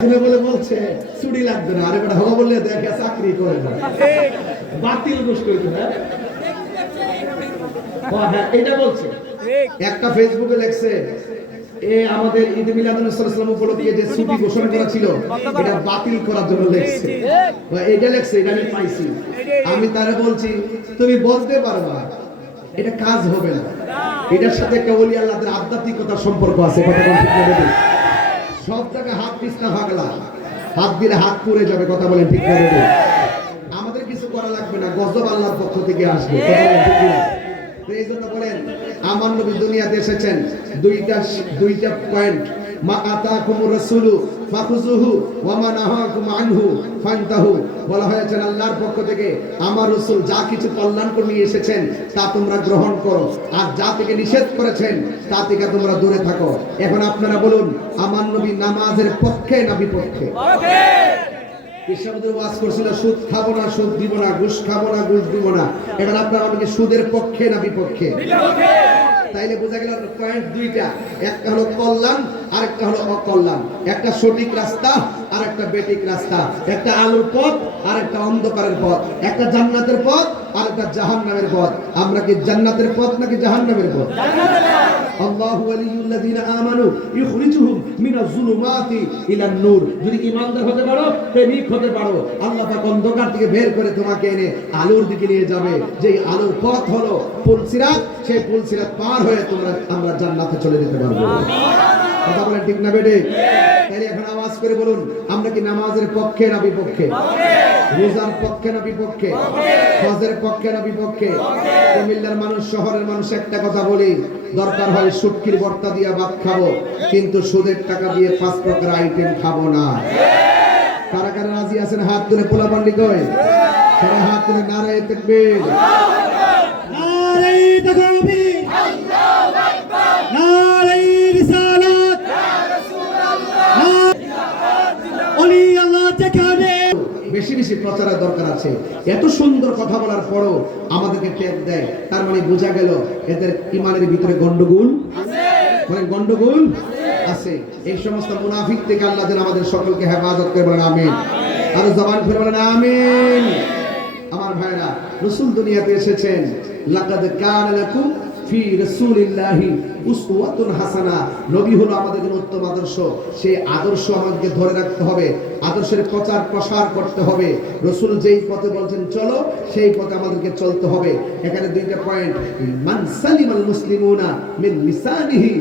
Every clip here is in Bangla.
বলে বলছে চুরি লাগবে না, আরে বেটা হওয়া বললে দেখে চাকরি করে না, বাতিল গোশ করতে না। হ্যাঁ এটা বলছে। একটা ফেসবুকে লেখছে আমাদের ঈদ মিলাদুন নবী সাল্লাল্লাহু আলাইহি ওয়াসাল্লাম উপলক্ষে যে ছুটি ঘোষণা করা ছিল এটা বাতিল করার জন্য লেখছে। এটা লেখছে, এটা আমি পাইছি। আমি তারে বলছি তুমি বলতে পারবা এটা কাজ হবে না, এটার সাথে একটা ওলি আল্লাহর আধ্যাত্মিকতার সম্পর্ক আছে। কথা বলতে পারবে সব জায়গায় হাত পিছনা ভাগলা, হাত দিলে হাত পুড়ে যাবে। কথা বলেন ঠিক করে দেবে। আমাদের কিছু করা লাগবে না, গজব আল্লাহর পক্ষ থেকে আসবে। এই জন্য বলেন আমার নবী দুনিয়াতে এসেছেন দুইটা পয়েন্ট, মা আতাকুমুর রাসূলু ফাখুযুহু ওয়া মা নাহাকুম আনহু ফান্তাহু। বলা হয়েছে আল্লাহর পক্ষ থেকে আমার রাসূল যা কিছু কল্যাণ করে নিয়ে এসেছেন তা তোমরা গ্রহণ করো, আর যা থেকে নিষেধ করেছেন তা থেকে তোমরা দূরে থাকো। এখন আপনারা বলুন আমার নবী নামাজের পক্ষে না বিপক্ষে? বিশ্বনবী ওয়াজ করছিল সুদ খাবো না, সুদ দিব না, ঘুষ খাবো না, ঘুষ দিব না। এবার আপনারা আমাকে সুদের পক্ষে না বিপক্ষে? তাইলে বোঝা গেল পয়েন্ট দুইটা, একটা হলো কল্যাণ আর একটা হলো অকল্যাণ, একটা সঠিক রাস্তা আর একটা বেঠিক রাস্তা, একটা আলোর পথ আর একটা অন্ধকারের পথ, একটা জান্নাতের পথ আর একটা জাহান্নামের পথ। আমরা কি জান্নাতের পথ নাকি জাহান্নামের পথ? আল্লাহু ওয়ালিয়ুল্লাযিনা আমানু ইখরিজুহুম মিনাজ যুলুমাতি ইলান নূর। যদি ঈমানদার হতে পারো, প্রেমিক হতে পারো, আল্লাহ পাক অন্ধকার থেকে বের করে তোমাকে এনে আলোর দিকে নিয়ে যাবে। যেই আলোর পথ হলো পুলসিরাত, সেই পুলসিরাত পার হয়ে আমরা জান্নাতে চলে যেতে পারবো। কথা বলেন ঠিক না বেটে? তাহলে এখন আওয়াজ করে বলুন আমরা কি নামাজের পক্ষে না বিপক্ষে? রোজার পক্ষে না বিপক্ষে? হজের পক্ষে না বিপক্ষে? কুমিল্লার মানুষ, শহরের মানুষ একটা কথা বলি, দরকার হয় শুটকির ভর্তা দিয়ে ভাত খাবো, কিন্তু সুদের টাকা দিয়ে 5 প্রকার আইটেম খাবো না। কারা কারা রাজি আছেন হাত তুলে? পোলা পান্ডি কই? সবাই হাত তুলে নারায়ে তাকবীর, নারায়ে তাকবীর, আল্লাহু আকবার, নারায়ে রিসালাত, ইয়া রাসূলুল্লাহ, ওলি আল্লাহ যেখানে। বেশি বেশি প্রচারের দরকার আছে। এত সুন্দর কথা বলার পরও আমাদেরকে ট্যাগ দেয়, তার মানে বোঝা গেল এদের ঈমানের ভিতরে গন্ডগোল আছে। মানে গন্ডগোল আছে। এই সমস্ত মুনাফিক থেকে আল্লাহ যেন আমাদের সকলকে হেফাজত করে, বলেন আমিন। আর জবান খুলে বলেন আমিন। আমার ভাইরা, রাসূল দুনিয়াতে এসেছেন, লাকাদ কানা লাকুম ফি রাসূলিল্লাহি উসওয়াতুন হাসানা। নবী হলো আমাদের জন্য উত্তম আদর্শ। সেই আদর্শ আমাদেরকে ধরে রাখতে হবে, আদর্শের প্রচার প্রসার করতে হবে। রাসূল যেই পথে বলছেন চলো, সেই পথে আমাদেরকে চলতে হবে। এখানে দুইটা পয়েন্ট, মান সালিমাল মুসলিমুনা মিন লিসানিহি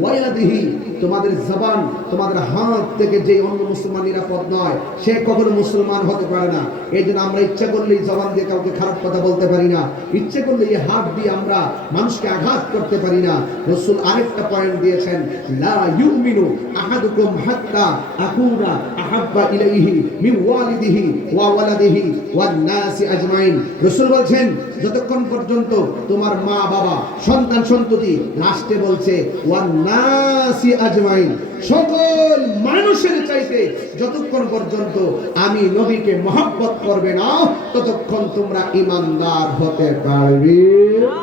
ওয়া ইয়াদিহি। তোমাদের জবান, তোমাদের হাত থেকে যে অন্য মুসলমান নিরাপদ নয়, সে কখনো মুসলমান হতে পারে না। এই জন্য আমরা ইচ্ছা করলেই জবান দিয়ে কাউকে খারাপ কথা বলতে পারি না, ইচ্ছে করলে এই হাত দিয়ে আমরা মানুষকে আঘাত করতে পারি না। রাসূল আরেকটা পয়েন্ট দিয়েছেন, লা ইউমিনু আহাদুকুম হাত্তা আকুনা আহাব্বা ইলাইহি মিন ওয়ালিদিহি ওয়া ওয়ালাদিহি ওয়ান নাসি আজমাইন। রাসূল বলছেন যতক্ষণ পর্যন্ত তোমার মা বাবা, সন্তান সন্ততি, লাস্টে বলছে ওয়ান নাসি আজমাইন, সকল মানুষের চাইতে যতক্ষণ পর্যন্ত আমি নবীকে মহব্বত করবে না, ততক্ষণ তোমরা ঈমানদার হতে পারবে না।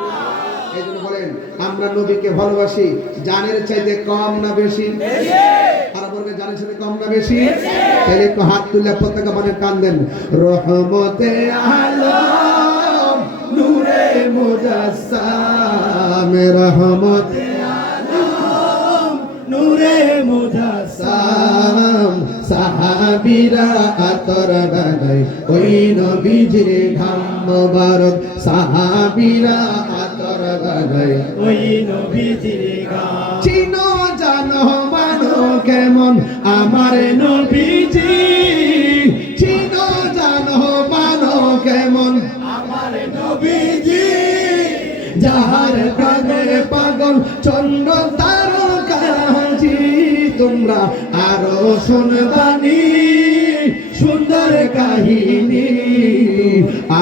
এইজন্য বলেন আমরা নবীকে ভালোবাসি জানের চাইতে কম না বেশি? আর বলবে জানের চাইতে কম না বেশি? তাহলে একটু হাত তুলে পতাকা মানে টান দেন, রহমতে আলম নূরে মুজাসসাম, রহমতে আলম নূরে মুজাসসাম। সাহাবীরা আতর বানাই ওই নবীজির ঘাম মোবারক, সাহাবীরা আতর বানাই ওই নবীজির ঘাম। চিনো জানো মানো কেমন আমার নবীজি, চিনো জানো মানো কেমন আমার নবীজি। যাহার প্রাণের পাগল চন্দ্র তারকাজি, তোমরা আরো শুনবানি সুন্দর কাহিনী,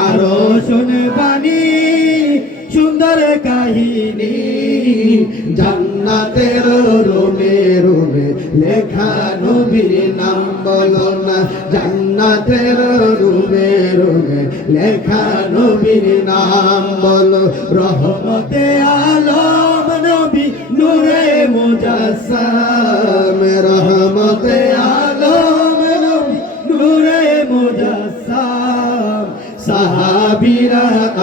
আরো শুনবানি সুন্দর কাহিনী। জান্নাতের রুমে রুমে লেখা নবীর নাম বলো না, জান্নাতের রুমে রুমে লেখা নবীর নাম বলো। রহমতে আলম নবী নূরে মুজাসসাম, রহমতে আলম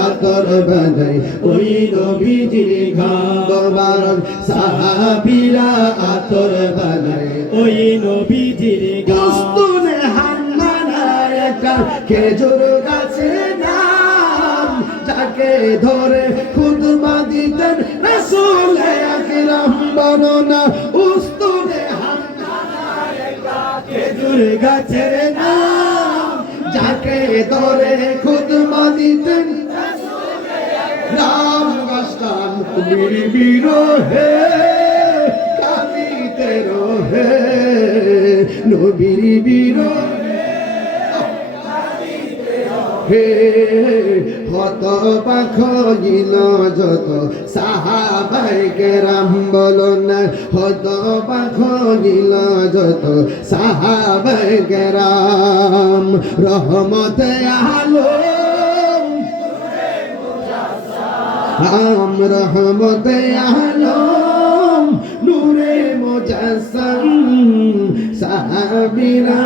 আতর বানাই ওই নবীজির ঘাম মোবারক সাহাবীরা আতর বানাই ওই নবীজির ঘাম দস্তুরে হান্নানার একটা খেজুর গাছে নাম যাকে ধরে খুতবা দিতেন রাসূল আকরাম বর্ণনা উস্তুরে হান্নানার একটা খেজুর গাছের নাম যাকে ধরে খুতবা দিতেন রাম গাছটান নবীর বিরহে কাঁদিতে রহে নবীর বিরহে হে হত পাখ গিল যত সাহাবায়ে কেরাম বলো না হত পাখ গিল যত সাহাবায়ে কেরাম রহমতে আলম রাম রহমতে আলম নূরে মুজাসসাম সাহাবীরা